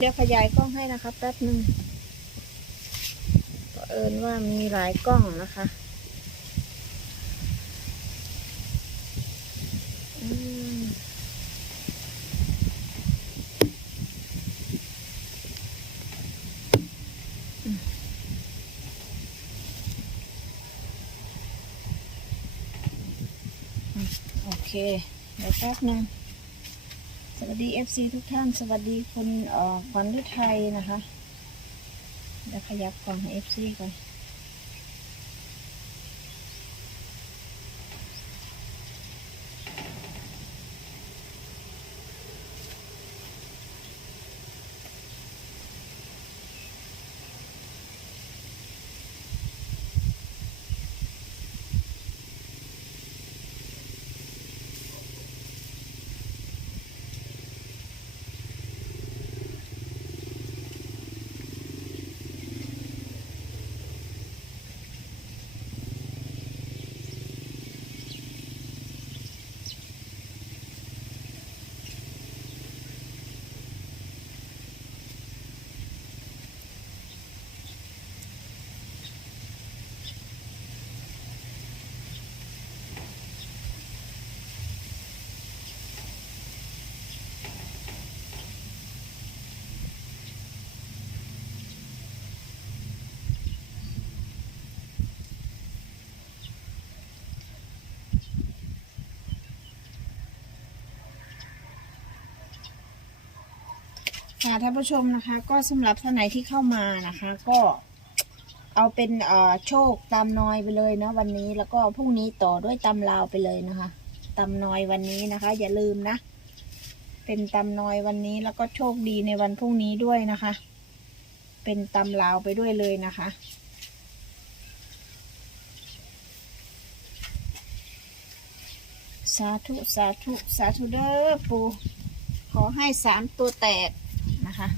เดี๋ยวขยายกล้องให้นะคะแป๊บหนึ่งก็เอินว่ามีหลายกล้องนะคะอืมโอเค เดี๋ยวแป๊บหนึ่ง สวัสดี FC ทุกท่าน สวัสดีคุณเอ่อขวัญฤทัยนะคะเดี๋ยวขยับกล่องให้ FC ก่อน ค่ะท่านผู้ชมนะคะ ก็สำหรับท่านไหนที่เข้ามานะคะ ก็เอาเป็นเอ่อโชคตามนอยไปเลยนะวันนี้แล้วก็พรุ่งนี้ต่อด้วยตำลาวไปเลยนะคะตำนอยวันนี้นะคะ อย่าลืมนะ เป็นตำนอยวันนี้แล้วก็โชคดีในวันพรุ่งนี้ด้วยนะคะ เป็นตำลาวไปด้วยเลยนะคะสาธุ สาธุ สาธุเด้อปูขอให้สามตัวแตก นะคะ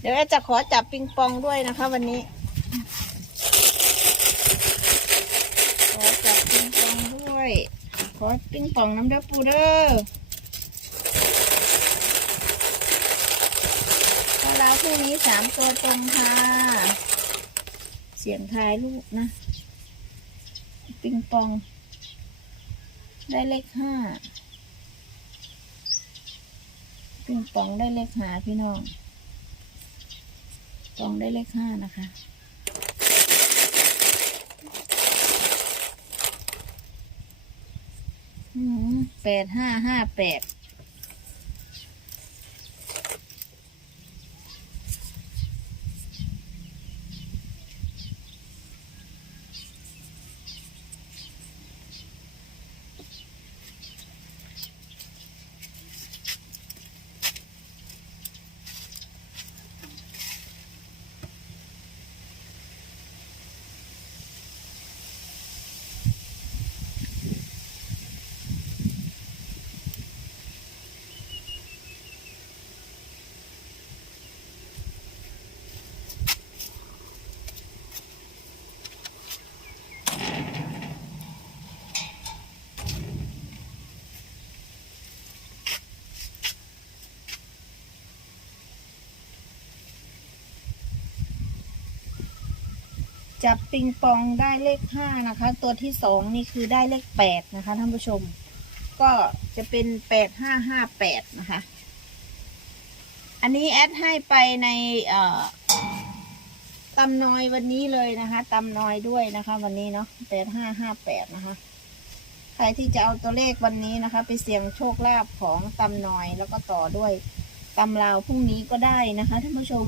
เดี๋ยวแอดจะขอจับปิงปองด้วยนะคะ วันนี้ขอจับปิงปองด้วย ขอปิงปองน้ำเด้อปูเด้อถ้าเราพรุ่งนี้สามตัวตรงค่ะ เสียงทายลูกนะ ปิงปอง ได้เลขห้าึ่งตองได้เลขหาพี่น้องตองได้เลขห้านะคะอืมแปดห้าห้าแปด จับปิงปองได้เลขห้านะคะ ตัวที่สองนี่คือได้เลขแปดนะคะท่านผู้ชม ก็จะเป็นแปดห้าห้าแปดนะคะ อันนี้แอดให้ไปในเอ่อตำนอยวันนี้เลยนะคะตำนอยด้วยนะคะ วันนี้เนาะแปดห้าห้าแปดนะคะ ใครที่จะเอาตัวเลขวันนี้นะคะ ไปเสี่ยงโชคลาภของตำนอยแล้วก็ต่อด้วยตำลาวพรุ่งนี้ก็ได้นะคะท่านผู้ชม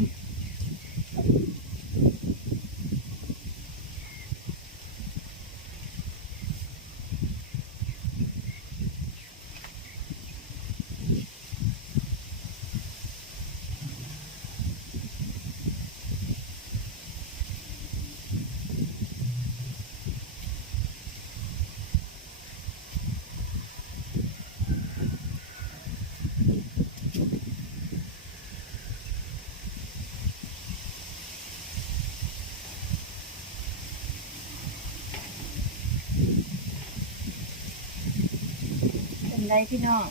เป็นไรพี่น้อง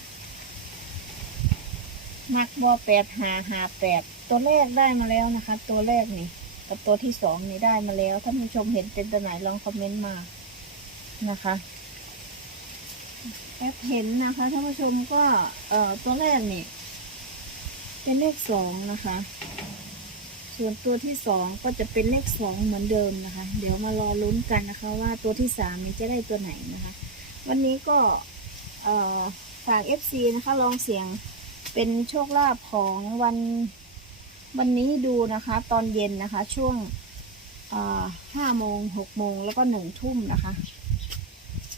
มักบ่แปดหาหาแปดตัวแรกได้มาแล้วนะคะ ตัวแรกนี่ กับตัวที่สองนี่ได้มาแล้วท่านผู้ชมเห็นเป็นตัวไหนลองคอมเมนต์มานะคะแอปเห็นนะคะท่านผู้ชมก็เอ่อตัวแรกนี่ เป็นเลขสองนะคะ ส่วนตัวที่สองก็จะเป็นเลขสองเหมือนเดิมนะคะ เดี๋ยวมารอลุ้นกันนะคะ ว่าตัวที่สามมันจะได้ตัวไหนนะคะ วันนี้ก็เอ่อฝาก FC นะคะ ลองเสียงเป็นโชคลาภของวันวันนี้ดูนะคะ ตอนเย็นนะคะ ช่วงห้าโมงหกโมงแล้วก็หนึ่งทุ่มนะคะ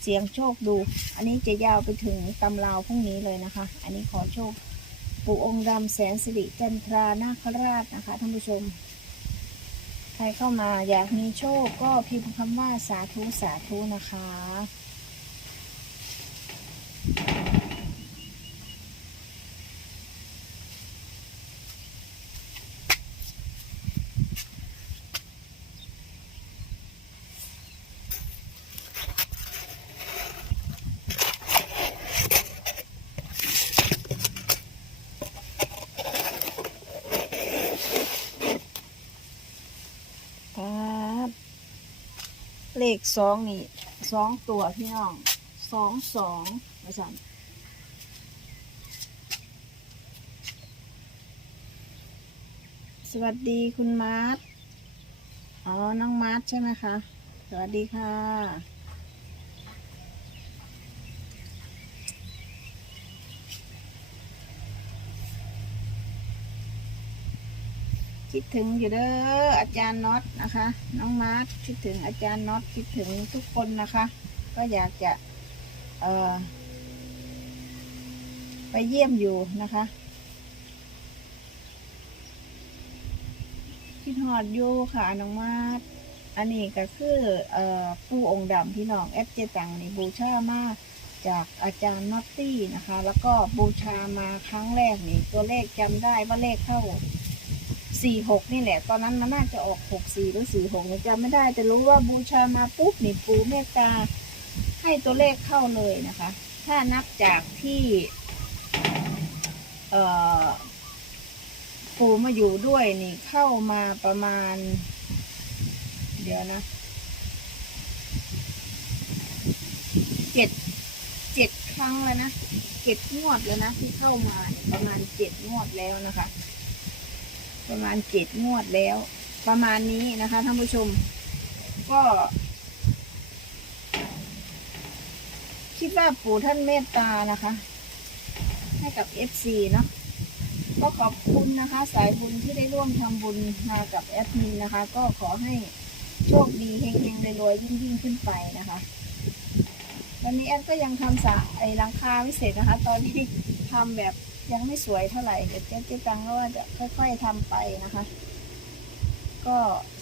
เสียงโชคดู อันนี้จะยาวไปถึงตำราวพรุ่งนี้เลยนะคะ อันนี้ขอโชค ปู่องค์ดำแสนสิริจันทรานาคราชนะคะท่านผู้ชม ใครเข้ามาอยากมีโชคก็พิมพ์คำว่าสาธุสาธุนะคะ เลขสองนี่สองตัวพี่น้องสองสองมาสั่นสวัสดีคุณมาร์ทอ๋อน้องมาร์ทใช่ไหมคะ สวัสดีค่ะ คิดถึงอยู่เด้ออาจารย์น็อตนะคะ น้องมาร์ทคิดถึงอาจารย์น็อตคิดถึงทุกคนนะคะ ก็อยากจะเออไปเยี่ยมอยู่นะคะคิดหอดอยู่ค่ะน้องมาร์ทอันนี้ก็คือเอ่อผู้องค์ดำพี่น้องแอปเจตังนี่บูชามากจากอาจารย์น็อตตี้นะคะ แล้วก็บูชามาครั้งแรกนี่ตัวเลขจำได้ว่าเลขเข้า สี่หกนี่แหละ ตอนนั้นมันน่าจะออกหกสี่หรือสี่หกจำไม่ได้แต่รู้ว่าบูชามาปุ๊บนี่ปูเมตตาให้ตัวเลขเข้าเลยนะคะ ถ้านับจากที่เอ่อปูมาอยู่ด้วยนี่เข้ามาประมาณ เดี๋ยวนะเจ็ดเจ็ดครั้งแล้วนะเจ็ดงวดแล้วนะที่เข้ามาประมาณเจ็ดงวดแล้วนะคะ ประมาณเจ็ดงวดแล้ว ประมาณนี้นะคะท่านผู้ชม ก็ คิดว่าปู่ท่านเมตตานะคะ ให้กับ FC เนาะก็ขอบคุณนะคะ สายบุญที่ได้ร่วมทำบุญมากับแอดมินนะคะ ก็ขอให้โชคดีเฮงๆรวยๆยิ่งยิ่งๆขึ้นไปนะคะวันนี้แอดก็ยังทำสระไอ้หลังคาไม่เสร็จนะคะ ตอนที่ทำแบบ ยังไม่สวยเท่าไหร่เดี๋ยวเจ๊เจ๊ตังก็ว่าจะค่อย ๆทำไปนะคะ ก็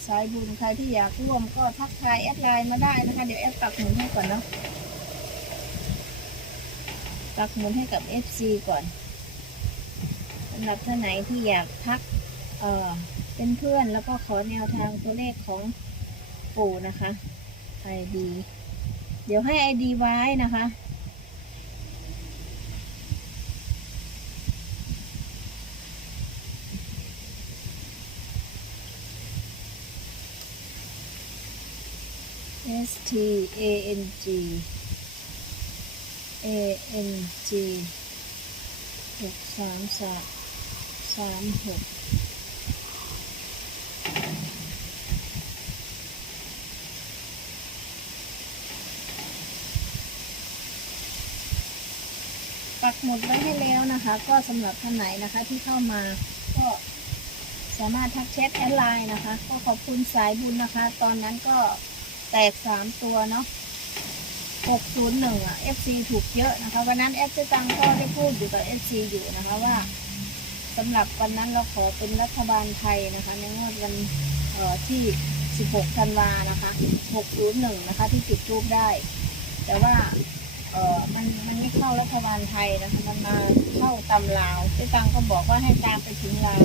สายบุญใครที่อยากร่วมก็ทักทายแอดไลน์มาได้นะคะ เดี๋ยวแอดปักหมุนให้ก่อนเนาะปักหมุนให้กับ FC ก่อนสำหรับท่านไหนที่อยากทักเออเป็นเพื่อนแล้วก็ขอแนวทางตัวเลขของปู่นะคะ ID เดี๋ยวให้ ID ไว้นะคะ S T A N G A N G หกสามสามสามหกปักหมุดไว้ให้แล้วนะคะ ก็สำหรับท่านไหนนะคะที่เข้ามาก็สามารถทักแชทแอดไลน์นะคะ ก็ขอบคุณสายบุญนะคะ ตอนนั้นก็ แตกสามตัวเนาะหกศูนย์หนึ่งอะ FC ถูกเยอะนะคะ วันนั้นแอฟเจตังก็ได้พูดอยู่กับ FC อยู่นะคะว่าสำหรับวันนั้นเราขอเป็นรัฐบาลไทยนะคะ ในงวดวันที่ 16 ธันวานะคะ 601 นะคะ ที่จุดทูบได้ แต่ว่าเออมันมันไม่เข้ารัฐบาลไทยนะคะ มันมาเข้าตำลาวเจ๊ตังก็บอกว่าให้ตามไปถึงลาว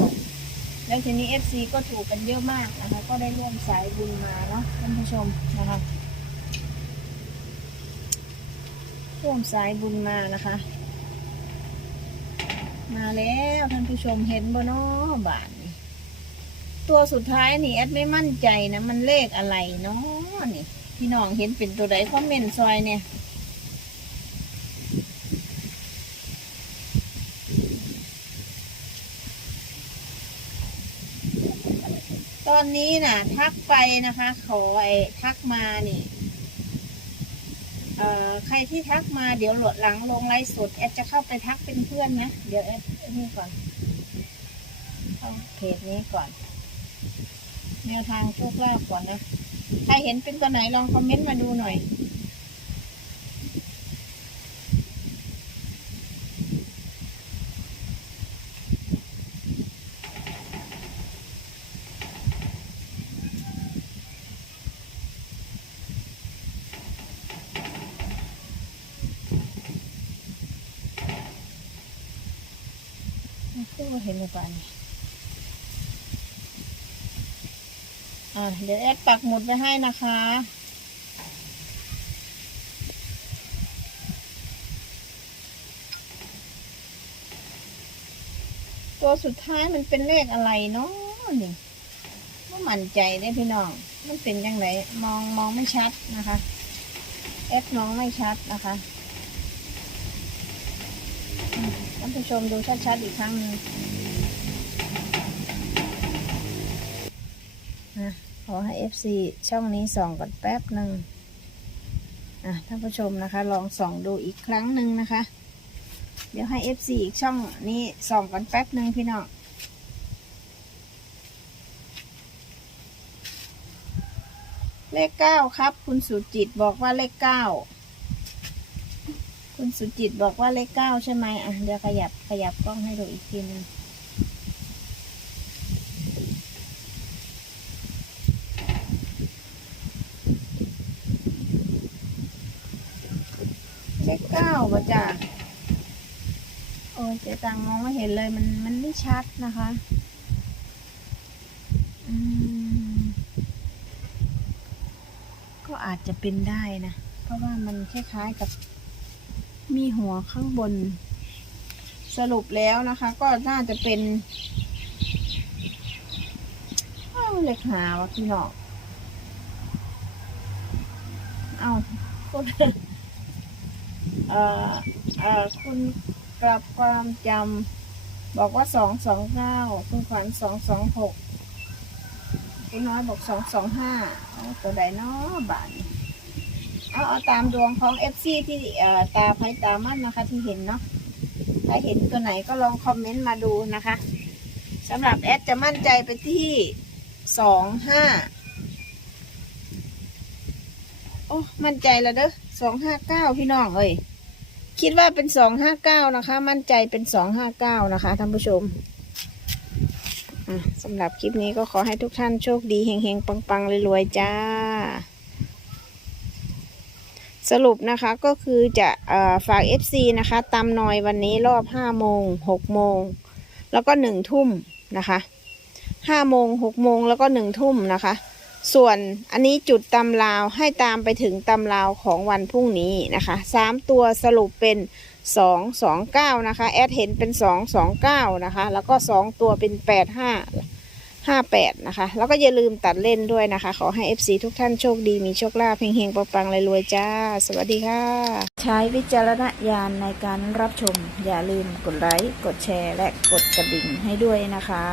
แล้วทีนี้ FC ก็ถูกกันเยอะมากนะคะ ก็ได้ร่วมสายบุญมาเนาะท่านผู้ชมนะคะร่วมสายบุญมานะคะ มาแล้วท่านผู้ชมเห็นบ่เนาะบาทนี่ตัวสุดท้ายนี่แอดไม่มั่นใจนะ มันเลขอะไรเนาะนี่พี่น้องเห็นเป็นตัวใดคอมเมนต์ซอยเนี่ย ตอนนี้น่ะ ทักไปนะคะ ขอไอ้ทักมานี่เอ่อใครที่ทักมาเดี๋ยวหลังลงไลฟ์สดแอดจะเข้าไปทักเป็นเพื่อนนะเดี๋ยวแอดนี่ก่อนเข้าเพจนี้ก่อน แนวทางโชคลาภก่อนนะ ใครเห็นเป็นตัวไหนลองคอมเมนต์มาดูหน่อย ก็เห็นหรือเปล่านอ่าเดี๋ยวแอดปักหมุดไว้ให้นะคะตัวสุดท้ายมันเป็นเลขอะไรเนาะนี่ไม่มั่นใจได้พี่น้อง มันเป็นยังไงมองมองไม่ชัดนะคะ แอดมองไม่ชัดนะคะอืมท่านผู้ชมดูชัดๆอีกครั้งหนึ่งอะขอให้ FC ช่องนี้ส่องก่อนแป๊บหนึ่งอะท่านผู้ชมนะคะ ลองส่องดูอีกครั้งหนึ่งนะคะ เดี๋ยวให้ FC อีกช่องนี้ส่องก่อนแป๊บหนึ่งพี่น้องเลขเก้าครับ คุณสุจิตบอกว่าเลขเก้า คุณสุจิตบอกว่าเลขเก้าใช่ไหมอะเดี๋ยวขยับขยับกล้องให้ดูอีกทีหนึงเลขเก้าป่ะจ้ะโอ้ยเจ๊ตังมองไม่เห็นเลยมันมันไม่ชัดนะคะก็อาจจะเป็นได้นะ เพราะว่ามันคล้ายๆกับ มีหัวข้างบน สรุปแล้วนะคะ ก็น่าจะเป็นอ้าวเล็กหาวะพี่น้องเอาคุณเอ่อเอ่อคุณกลับความจำบอกว่าสองสองเก้าคุณขวัญสองสองหกคุณน้อยบอกสองสองห้าตัวใดเนาะบาทนี้ เอาเอาตามดวงของ FC ที่เอ่อตาไพตามันนะคะ ที่เห็นเนาะถ้าเห็นตัวไหนก็ลองคอมเมนต์มาดูนะคะสำหรับแอดจะมั่นใจไปที่สองห้าโอ้มั่นใจแล้วเด้อสองห้าเก้าพี่น้องเอ้ยคิดว่าเป็นสองห้าเก้านะคะ มั่นใจเป็นสองห้าเก้านะคะท่านผู้ชมสำหรับคลิปนี้ก็ขอให้ทุกท่านโชคดีเฮงๆ ปังๆรวยๆจ้า สรุปนะคะก็คือจะฝาก FC นะคะตามนอยวันนี้รอบ5โมง6โมง แล้วก็1ทุ่มนะคะ5โมง6โมงแล้วก็1ทุ่มนะคะ ส่วนอันนี้จุดตำราวให้ตามไปถึงตำราวของวันพรุ่งนี้นะคะ3ตัวสรุปเป็น 229 นะคะ แอดเห็นเป็น 229 นะคะ แล้วก็ 2 ตัวเป็น 85 58 นะคะ แล้วก็อย่าลืมตัดเล่นด้วยนะคะ ขอให้ FC ทุกท่านโชคดี มีโชคลาภเฮงๆปังๆรวยๆจ้า สวัสดีค่ะ ใช้วิจารณญาณในการรับชม อย่าลืมกดไลค์ กดแชร์ และกดกระดิ่งให้ด้วยนะคะ